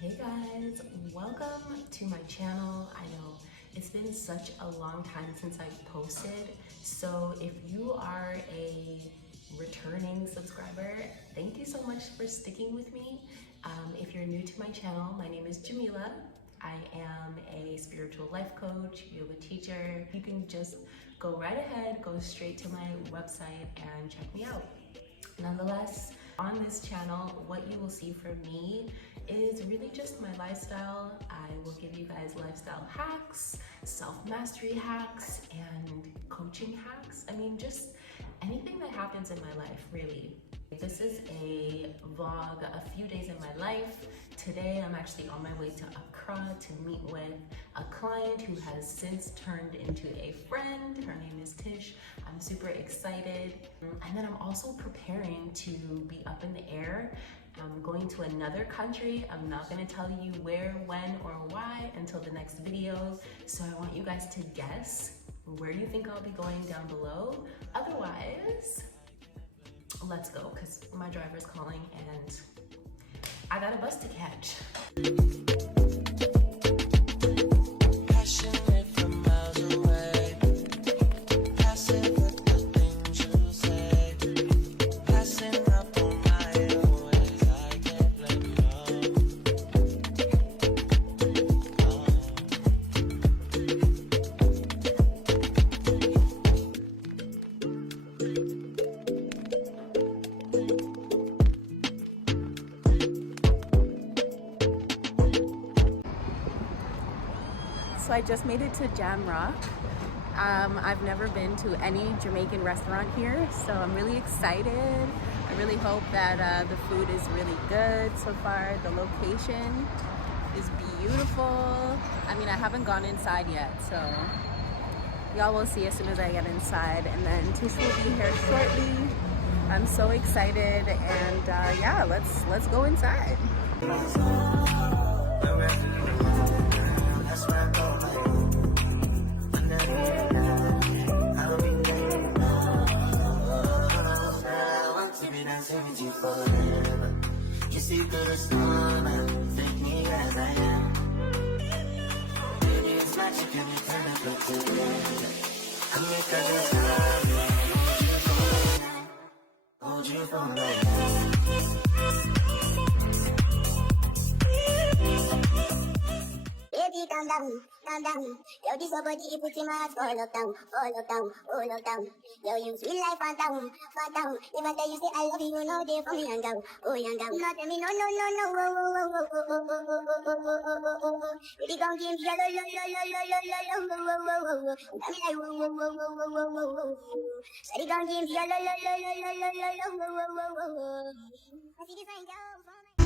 Hey guys, welcome to my channel. I know it's been such a long time since I've posted, so if you are a returning subscriber, thank you so much for sticking with me. If you're new to my channel, my name is Jamila. I am a spiritual life coach, yoga teacher. You can just go right ahead, go straight to my website and check me out. Nonetheless, on this channel, what you will see from me is really just my lifestyle. I will give you guys lifestyle hacks, self-mastery hacks, and coaching hacks. I mean, just anything that happens in my life, really. This is a vlog, a few days in my life. Today, I'm actually on my way to Accra to meet with a client who has since turned into a friend. Her name is Tish. I'm super excited. And then I'm also preparing to be up in the air. I'm going to another country. I'm not gonna tell you where, when, or why until the next video. So I want you guys to guess where you think I'll be going down below. Otherwise, let's go, because my driver's calling and I got a bus to catch. So I just made it to Jamrock. I've never been to any Jamaican restaurant here, so I'm really excited. I really hope that the food is really good so far. The location is beautiful. I mean, I haven't gone inside yet, so y'all will see as soon as I get inside. And then Tish will be here shortly. I'm so excited, and yeah, let's go inside. You see through the storm and take me as I am. Baby, it's magic and you turn it up to the come here, cause it's time. Hold you for right now. Baby, calm down, calm down. Yo, this your body, it puts in my heart for lockdown, oh lockdown, oh lockdown. Yo, you sweet life, phantom, phantom. If I tell you say I love you, you know they for me young down, oh young down. Not tell me no, no, no, no, oh, oh, oh, oh, oh, oh, oh, oh, oh, oh, oh, oh. Baby, come give me a lo, lo, lo, lo, lo, lo, lo, oh, oh, oh, oh, oh. Tell me like, oh, oh, oh, oh, oh, oh, oh, oh. Shawty, come give me a lo, lo, lo, lo, lo, lo, lo, oh, oh, oh, oh, oh. I see this ain't go for me.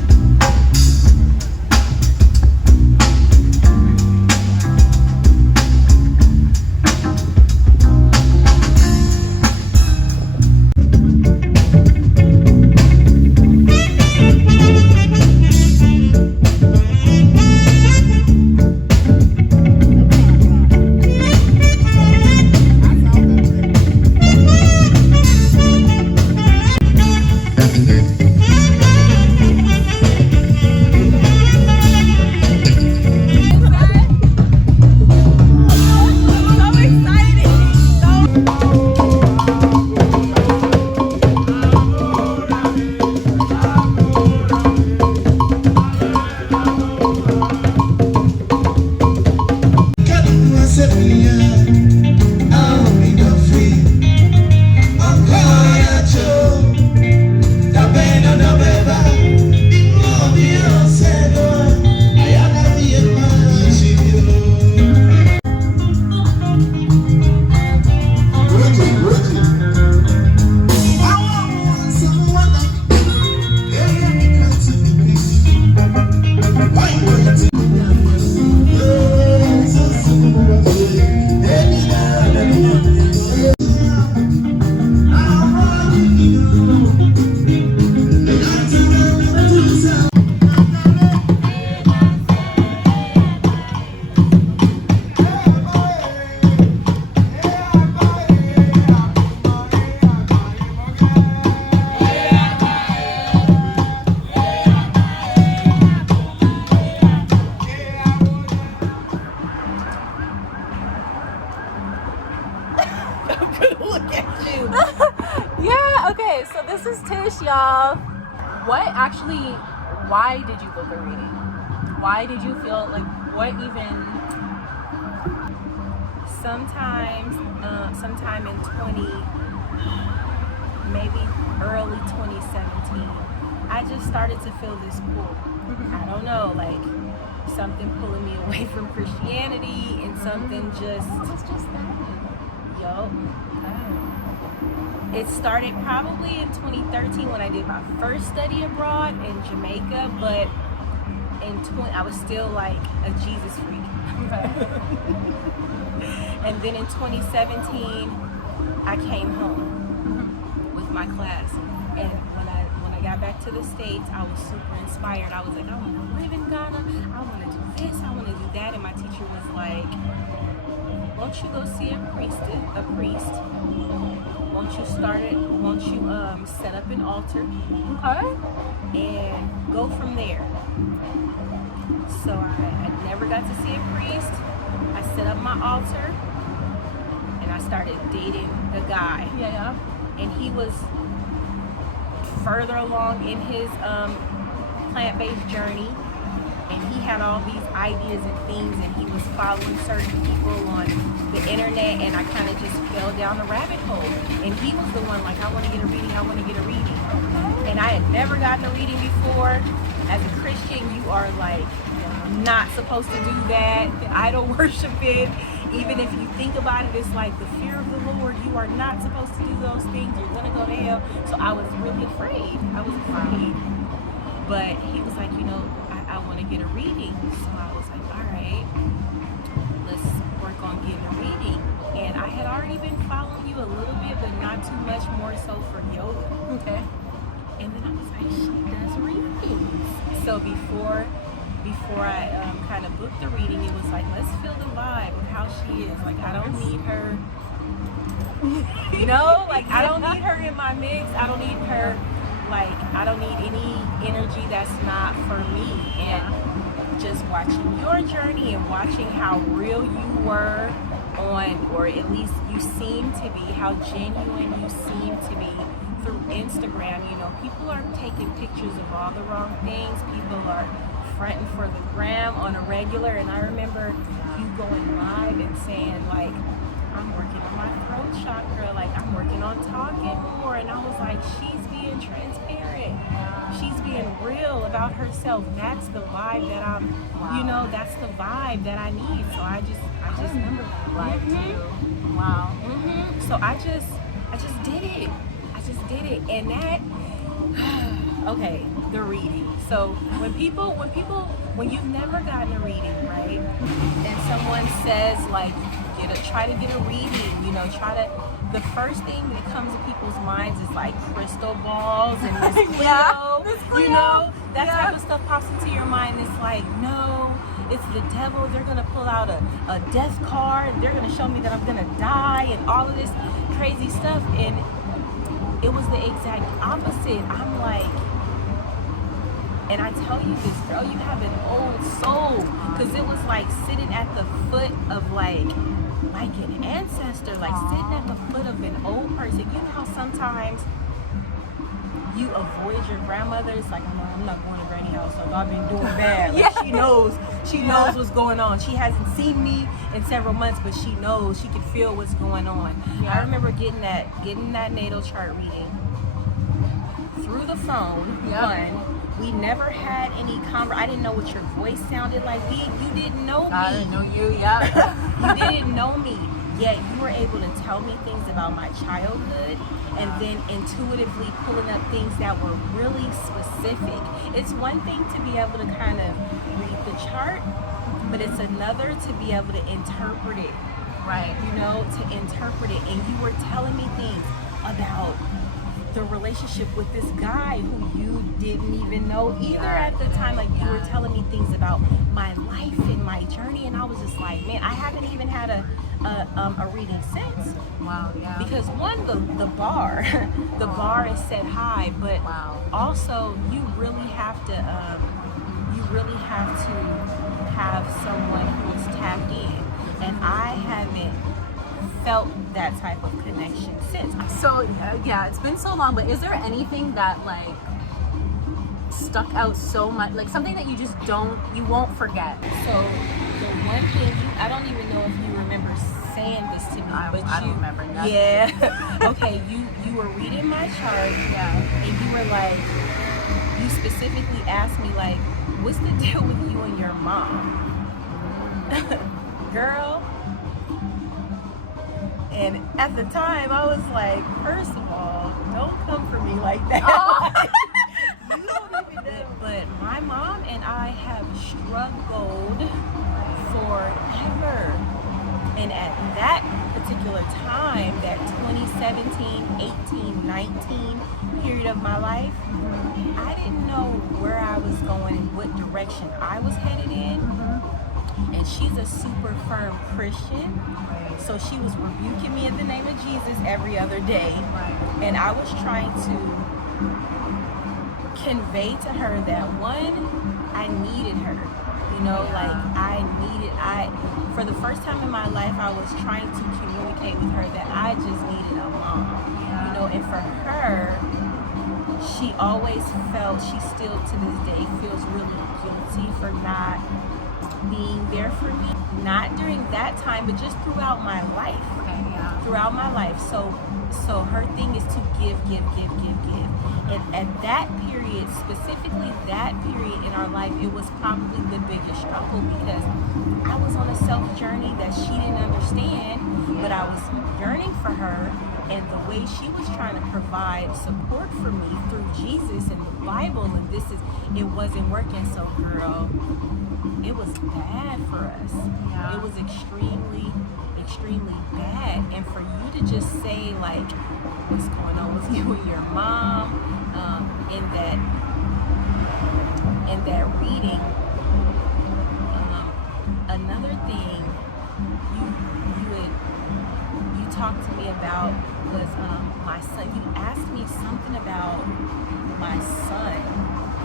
y'all. Why did you book a reading? Why did you feel like, what even? Sometime in maybe early 2017, I just started to feel this pull. I don't know, like something pulling me away from Christianity and something just. What's just that? Yo. It started probably in 2013 when I did my first study abroad in Jamaica, but I was still like a Jesus freak. And then in 2017, I came home with my class, and when I got back to the States, I was super inspired. I was like, I want to live in Ghana. I want to do this. I want to do that. And my teacher was like, won't you go see a priest? Won't you set up an altar? Okay. And go from there. So I never got to see a priest. I set up my altar and I started dating a guy. Yeah. And he was further along in his plant-based journey, and he had all these ideas and things, and he was following certain people on the internet, and I kind of just fell down a rabbit hole. And he was the one like, I want to get a reading. And I had never gotten a reading before. As a Christian, you are like not supposed to do that. Idol worship it. Even if you think about it, it's like the fear of the Lord. You are not supposed to do those things. You're gonna go to hell. So I was really afraid. But he was like, I want to get a reading. So I was like, all right, let's work on getting a reading. And I had already been following you a little bit, but not too much, more so for yoga. Okay. And then I was like, she does readings. So before I kind of booked the reading, it was like, let's feel the vibe of how she is. Like, I don't need her, I don't need her in my mix. I don't need her, I don't need any energy that's not for me. And just watching your journey and watching how real you were on, or at least you seem to be, how genuine you seem to be through Instagram. People are taking pictures of all the wrong things. People are fronting for the gram on a regular, and I remember you going live and saying like, I'm working on my throat chakra, I'm working on talking more, and I was like, she's being transparent, she's being real about herself. That's the vibe that that's the vibe that I need. So I just remember that vibe too. Wow. So I just did it. And that okay, the reading. So when you've never gotten a reading, right? And someone says try to get a reading, the first thing that comes to people's minds is like crystal balls and Miss Cleo, that type of stuff pops into your mind. It's like, no, it's the devil. They're gonna pull out a death card. They're gonna show me that I'm gonna die and all of this crazy stuff. And it was the exact opposite. I'm like, and I tell you this, girl, you have an old soul, because it was like sitting at the foot of like an ancestor, sitting at the foot of an old person. You know how sometimes you avoid your grandmother's, I'm not going to granny house, I've been doing bad. She knows what's going on. She hasn't seen me in several months, but she knows, she can feel what's going on. I remember getting that natal chart reading through the phone. We never had any I didn't know what your voice sounded like. You didn't know me. I didn't know you, yeah. You didn't know me, yet you were able to tell me things about my childhood, and then intuitively pulling up things that were really specific. It's one thing to be able to kind of read the chart, but it's another to be able to interpret it. Right. To interpret it. And you were telling me things about the relationship with this guy who you didn't even know either at the time. You were telling me things about my life and my journey, and I was just like, man, I haven't even had a reading since. Wow, yeah. Because one, the bar is set high, but also you really have to have someone who is tapped in, and I haven't felt that type of connection since. So yeah, it's been so long, but is there anything that like stuck out so much, like something that you won't forget? So the one thing, I don't even know if you remember saying this to me, but I don't remember nothing. Yeah. Okay, you were reading my chart, Yeah. and you were like, you specifically asked me like, what's the deal with you and your mom? Girl. And at the time, I was like, first of all, don't come for me like that. Oh. You don't even know. But my mom and I have struggled forever. And at that particular time, that 2017, 18, 19 period of my life, I didn't know where I was going and what direction I was headed in. And she's a super firm Christian. So she was rebuking me in the name of Jesus every other day. And I was trying to convey to her that one, I needed her. You know, like for the first time in my life, I was trying to communicate with her that I just needed a mom. You know, and for her, she always felt, she still to this day feels really guilty for not being there for me. Not during that time, but just throughout my life. Okay, yeah. Throughout my life. So her thing is to give. And at that period, specifically that period in our life, it was probably the biggest struggle because I was on a self journey that she didn't understand, but I was yearning for her, and the way she was trying to provide support for me through Jesus and the Bible, and it wasn't working. So girl, it was bad for us. Yeah. It was extremely bad. And for you to just say like, what's going on with you and your mom, in that reading, another thing you talked to me about was my son. You asked me something about my son.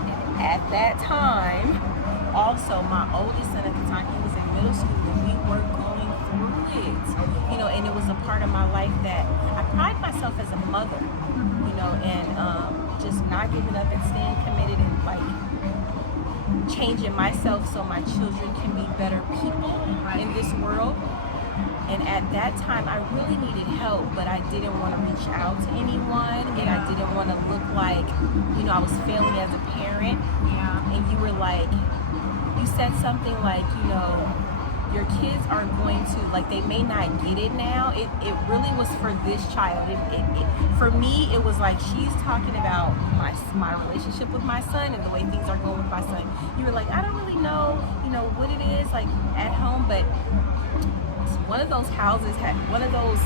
And at that time, also my oldest son at the time, he was in middle school, and we were going through it, you know, and it was a part of my life that I pride myself as a mother, you know, and just not giving up and staying committed and like changing myself so my children can be better people in this world. And at that time, I really needed help, but I didn't want to reach out to anyone, and I didn't want to look like, you know, I was failing as a parent. Yeah. And you were like, you said something like, you know, your kids are going to, like, they may not get it now. It really was for this child. For me, it was like she's talking about my relationship with my son and the way things are going with my son. You were like, I don't really know, you know, what it is like at home, but one of those houses had, one of those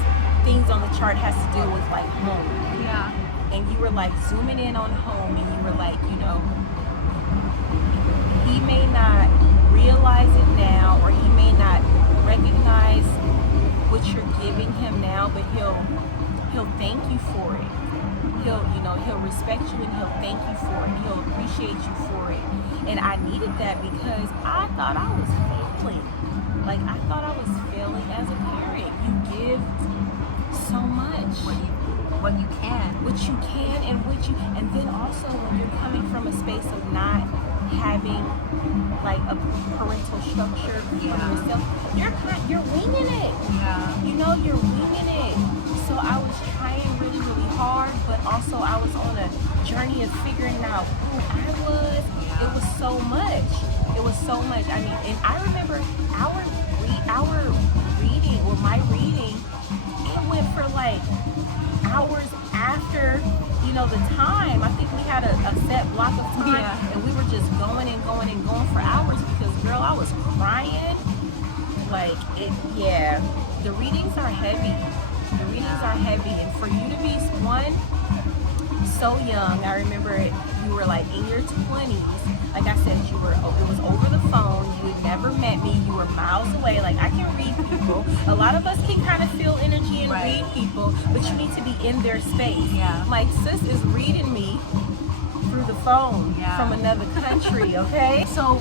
things on the chart has to do with like home. Yeah. And you were like zooming in on home, and you were like, you know, he may not realize it now, or he may not recognize what you're giving him now, but he'll thank you for it. He'll respect you, and he'll thank you for it. He'll appreciate you for it. And I needed that because I thought I was failing. Like, I thought I was failing as a parent. You give so much. What you can. And then also when you're coming from a space of not having like a parental structure for yourself, you're winging it. Yeah. You know, you're winging it. So I was trying really, really hard, but also I was on a journey of figuring out who I was. Yeah. It was so much. I mean, and I remember my reading, it went for like hours after, you know, the time. I think we had a set block of time, and we were just going for hours because, girl, I was crying. Like, the readings are heavy. And for you to be so young, I remember you were like in your 20s. Like I said, it was over the phone. You had never met me. You were miles away. Like, I can read people. A lot of us can kind of feel energy and read people, but you need to be in their space. Yeah. Like, sis is reading me through the phone from another country, okay? So,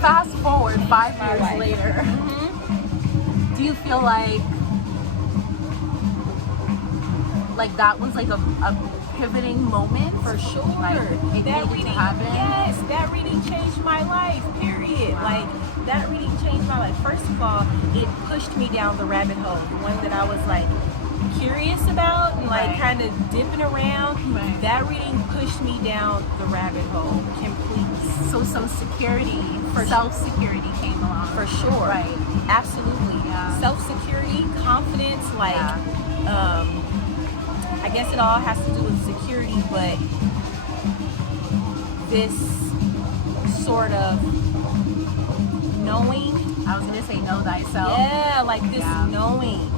fast forward 5 years later. Mm-hmm. Do you feel like like that was like a pivoting moment For sure. Like, it that needed to reading, happen. yes, that reading changed my life, period. Wow. Like, that reading changed my life. First of all, it pushed me down the rabbit hole, the one that I was like curious about and like Right. kind of dipping around. Right. That reading pushed me down the rabbit hole completely. So some security, For self-security came along. For sure. Right. Absolutely. Yeah. Self-security, confidence, like, Yeah. I guess it all has to do with security, but this sort of knowing, I was gonna say know thyself. yeah, like this Yeah. knowing,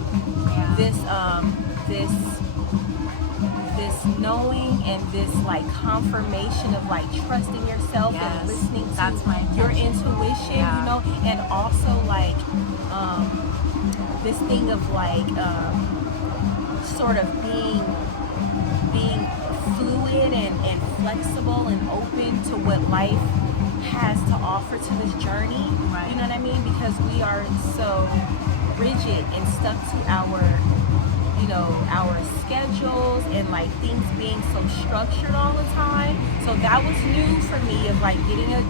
Yeah. this knowing and this like confirmation of like trusting yourself Yes. and listening to That's my your intention. intuition, Yeah. you know, and also like this thing of like sort of being fluid and flexible and open to what life has to offer to this journey. Right. You know what I mean? Because we are so rigid and stuck to our, you know, our schedules and like things being so structured all the time. So that was new for me, of like getting a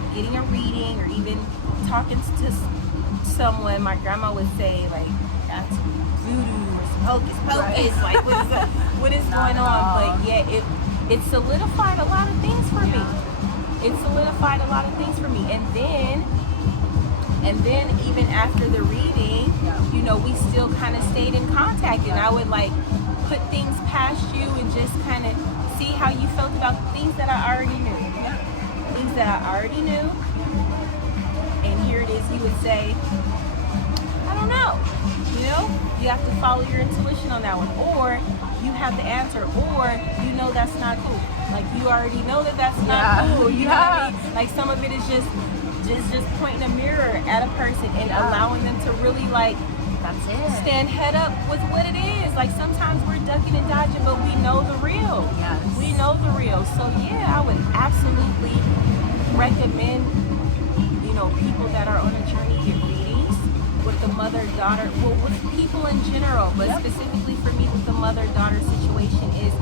reading, or even talking to someone. My grandma would say like, that's voodoo or some hocus pocus. Right. Like what is Not going at on? all. But yeah, it solidified a lot of things for me. Yeah. It solidified a lot of things for me. And then even after the reading, you know, we still kind of stayed in contact, and I would like put things past you and just kind of see how you felt about things that I already knew. Things that I already knew. And here it is, you would say, I don't know. You know, you have to follow your intuition on that one, or you have the answer, or you know that's not cool. Like you already know that that's not cool. You know what I mean? Like some of it is just pointing a mirror at a person and allowing them to really like That's it. stand head up with what it is. Like sometimes we're ducking and dodging, but we know the real. Yes. We know the real. So yeah, I would absolutely recommend, you know, people that are on a journey get readings with the mother-daughter, well, with people in general, but specifically for me with the mother-daughter situation is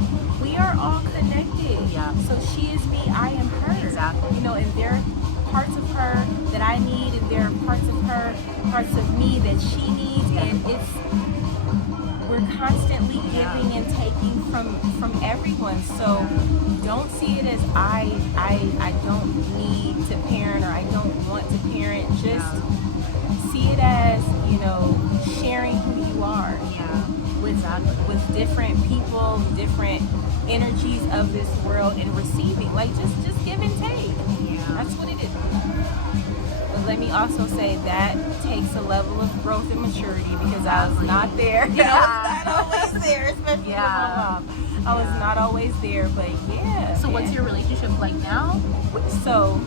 we are all connected. Yeah. So she is me, I am her. Exactly. You know, and there are parts of her that I need, and there are parts of her, parts of me that she needs, and we're constantly giving and taking from everyone. So don't see it as I don't need to parent, or I don't want to parent. Just see it as, you know, sharing who you are with different people, different energies of this world, and receiving. Like just give and take. That's what it is. But let me also say that takes a level of growth and maturity, because I was not there. I was not always there, especially with my mom. I was not always there, but yeah. So what's your relationship like now? So,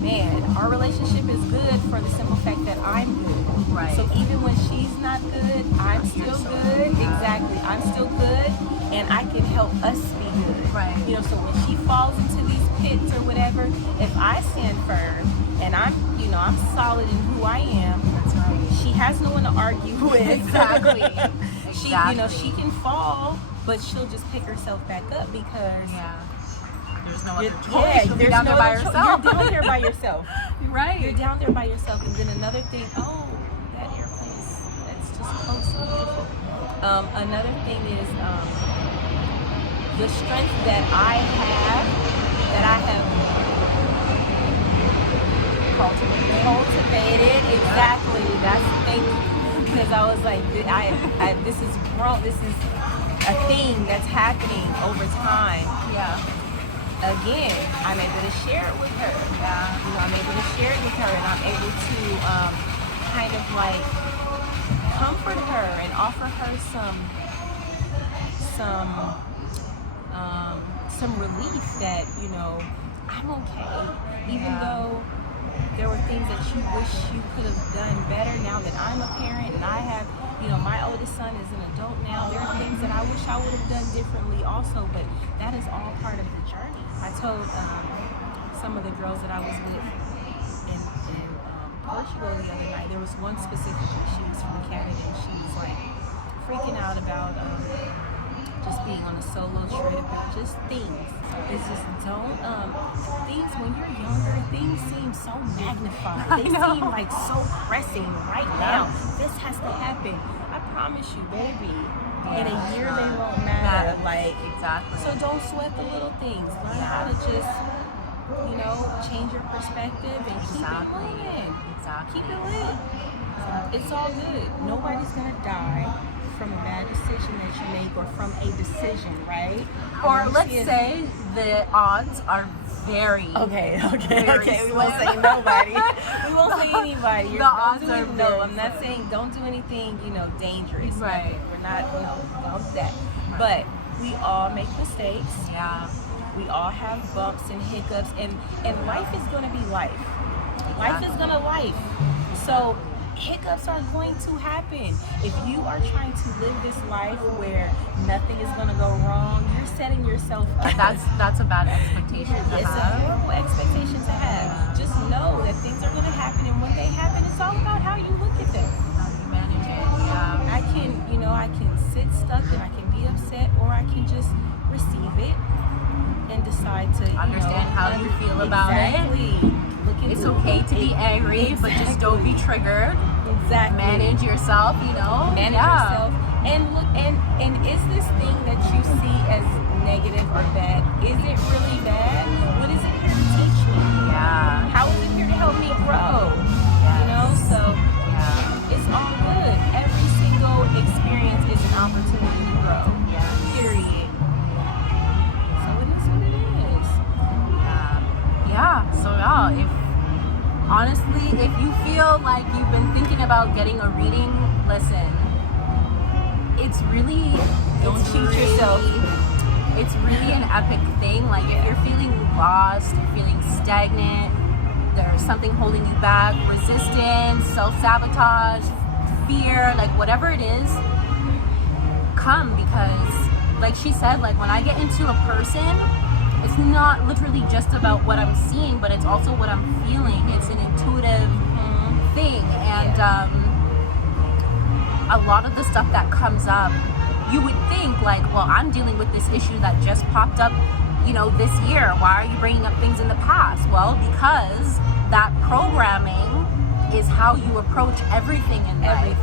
man, our relationship is good for the simple fact that I'm good. Right. So even when she's not good, I'm still good. Exactly. I'm still good, and I can help us be good. Right. You know, so when she falls into these pits or whatever, if I stand firm and I'm solid in who I am, That's right. she has no one to argue with. Exactly. She, you know, she can fall, but she'll just pick herself back up, because There's no other you're, choice. You'll be there's down no there by other yourself. You're down there by yourself. Right. You're down there by yourself. And then another thing, that airplane that's just close and beautiful. Another thing is the strength that I have cultivated. Exactly. That's the thing. Because I was like, this is grown. This is a thing that's happening over time. Yeah. Again, I'm able to share it with her. Yeah. You know, I'm able to share it with her, and I'm able to kind of like comfort her and offer her some relief that, you know, I'm okay. Even though there were things that you wish you could have done better, now that I'm a parent and I have, you know, my oldest son is an adult now, there are things that I wish I would have done differently also, but that is all part of the journey. I told some of the girls that I was with in Portugal the other night, there was one specifically, she was from Canada, and she was like freaking out about just being on a solo trip, just things. It's just don't, things when you're younger, things seem so magnified. They seem like so pressing right now. This has to happen. I promise you, baby, in a year they won't matter. Like, exactly. So don't sweat the little things. Learn how to just, you know, change your perspective and keep it moving. Exactly. Keep it lit. It's all good. Nobody's gonna die from a bad decision that you make or from a decision, right? Or let's say the odds are very okay. very We won't say nobody. We won't say anybody. The odds are no. I'm not saying don't do anything, you know, dangerous. Right. We're not don't that. But we all make mistakes. Yeah. We all have bumps and hiccups, and life is gonna be life. Life is gonna life. So hiccups are going to happen. If you are trying to live this life where nothing is going to go wrong, you're setting yourself up. That's a bad expectation to It's have. a horrible expectation to have. Just know that things are going to happen, and when they happen, it's all about how you look at them. How you manage it. Yeah. I can sit stuck and I can be upset, or I can just receive it and decide to Understand how you feel about it. It's okay to be angry, but just don't be triggered. Exactly. Manage yourself, you know. Manage yourself. And look, and is this thing that you see as negative or bad, is it really bad? What is it here to teach me? Yeah. How is it here to help me grow? Yes. You know, so it's all good. Every single experience is an opportunity to grow. Yes. Period. So it is what it is. Yeah. So honestly, if you feel like you've been thinking about getting a reading, listen. It's really yourself. It's really an epic thing. Like if you're feeling lost, you're feeling stagnant, there's something holding you back, resistance, self-sabotage, fear, like whatever it is, come, because like she said, like when I get into a person, it's not literally just about what I'm seeing, but it's also what I'm feeling. It's an intuitive thing. And a lot of the stuff that comes up, you would think like, well, I'm dealing with this issue that just popped up, you know, this year. Why are you bringing up things in the past? Well, because that programming is how you approach everything in life.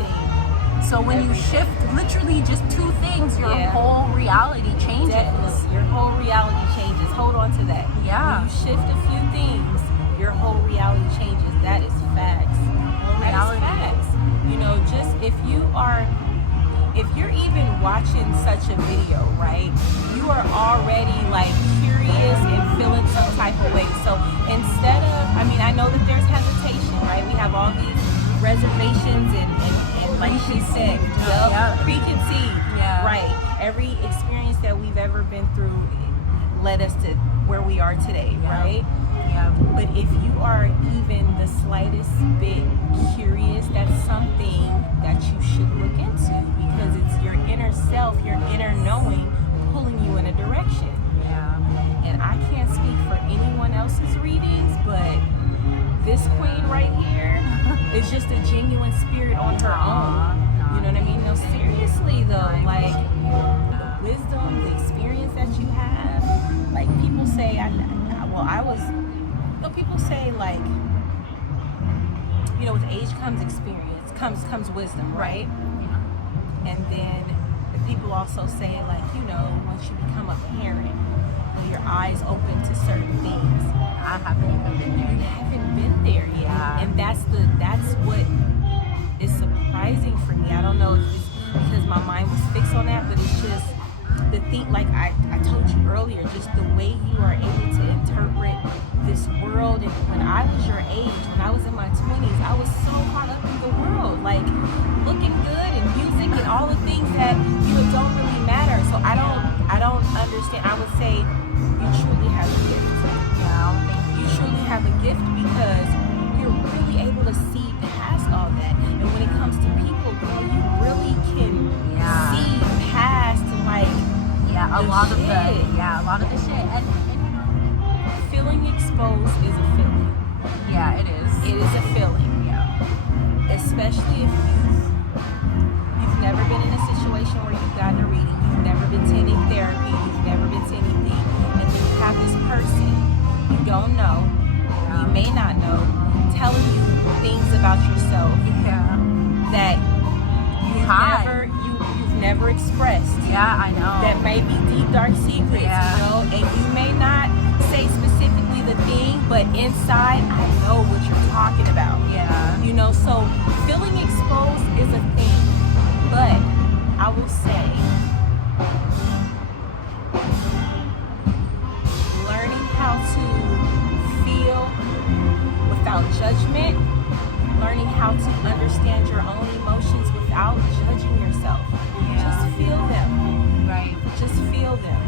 So when you shift literally just two things, your whole reality changes. Definitely. Your whole reality changes. Hold on to that. Yeah. When you shift a few things, your whole reality changes. That is facts. That is facts. You know, just if you're even watching such a video, right, you are already like curious and feeling some type of way. So instead of, I mean, I know that there's hesitation, right? We have all these reservations and like she said, preconceived, right? Every experience that we've ever been through led us to where we are today, right? Yeah. But if you are even the slightest bit curious, that's something that you should look into, because it's your inner self, your inner knowing pulling you in a direction. Yeah. And I can't speak for anyone else's readings, but this queen right here is just a genuine spirit on her own. You know what I mean? No, seriously though, like the wisdom, the experience that you have, like people say, people say like, you know, with age comes experience, comes wisdom, right? And then people also say like, you know, once you become a parent, your eyes open to certain things. I haven't even been there. You haven't been there yet. Yeah. And that's what is surprising for me. I don't know if it's because my mind was fixed on that, but it's just the thing, like I told you earlier, just the way you are able to interpret this world. And when I was your age, when I was in my 20s, I was so caught up in the world, like looking good and music and all the things that, you know, don't really matter. So I don't understand. I would say you truly have a gift. You truly have a gift because you're really able to see past all that. And when it comes to people, girl, you really can see past like a lot of the shit. And feeling exposed is a feeling. Yeah, it is. It is a feeling. Yeah. Especially if you've never been in a situation where you've gotten a reading, you've never been to any you may not know, telling you things about yourself that you've never expressed. Yeah, I know. That may be deep, dark secrets, you know, and you may not say specifically the thing, but inside, I know what you're talking about. Yeah. You know, so feeling exposed is a thing, but I will say, learning how to feel without judgment, learning how to understand your own emotions without judging yourself. Just feel them. Right. Just feel them.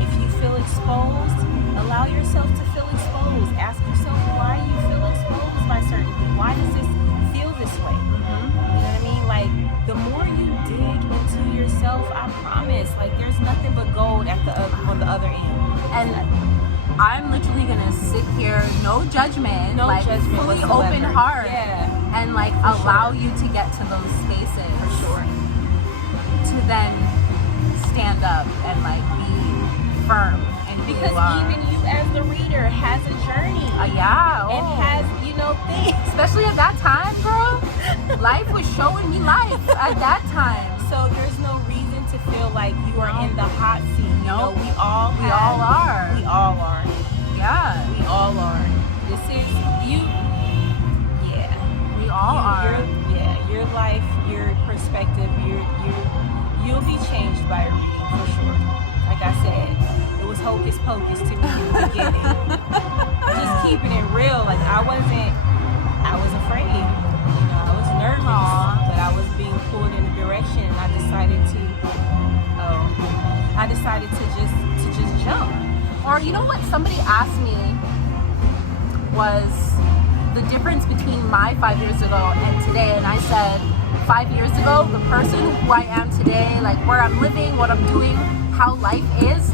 If you feel exposed, allow yourself to feel exposed. Ask yourself why you feel exposed by certain things. Why does this feel this way? You know what I mean? Like, the more you dig into yourself, I promise, like, there's nothing but gold on the other end. And I'm literally gonna sit here, no judgment, like fully whatsoever. open heart, and like allow you to get to those spaces For sure. to then stand up and like be firm. And Because even you as the reader has a journey. And has, you know, things. Especially at that time, girl. Life was showing me life at that time. So there's no reason to feel like you are in the hot seat. You know, we all are. We all are. Yeah. We all are. This is you. Yeah. We all are. Your life, your perspective, you'll be changed by a reading for sure. Like I said, it was hocus pocus to me in the beginning. Just keeping it real. Like I was afraid. You know, I was nervous, but I was being pulled in a direction, and I decided to just jump. Or you know what somebody asked me was the difference between my 5 years ago and today, and I said 5 years ago, the person who I am today, like where I'm living, what I'm doing, how life is,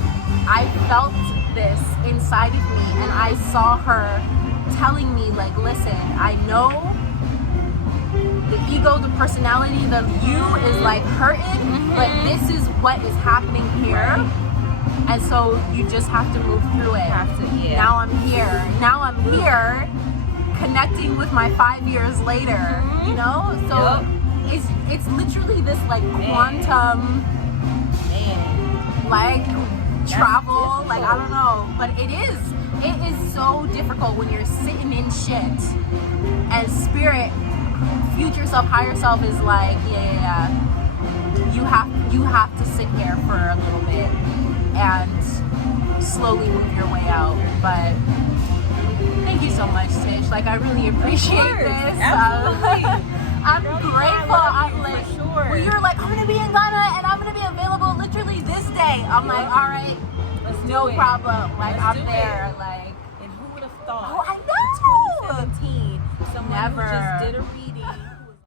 I felt this inside of me, and I saw her telling me like, listen, I know the ego, the personality, the you is like hurting, but this is what is happening here. And so you just have to move through it. Now I'm here connecting with my 5 years later, you know? So it's literally this like quantum like travel, like I don't know, but it is so difficult when you're sitting in shit and spirit, future self, higher self is like, you have to sit here for a little bit and slowly move your way out. But thank you so much, Tish. Like I really appreciate this. Absolutely. I'm grateful. I'm like, sure. when you're like, I'm gonna be in Ghana and I'm gonna be available literally this day. I'm like, all right, no problem. Like I'm there. Like, and who would have thought? Oh, I know. In 2017, someone who just did a read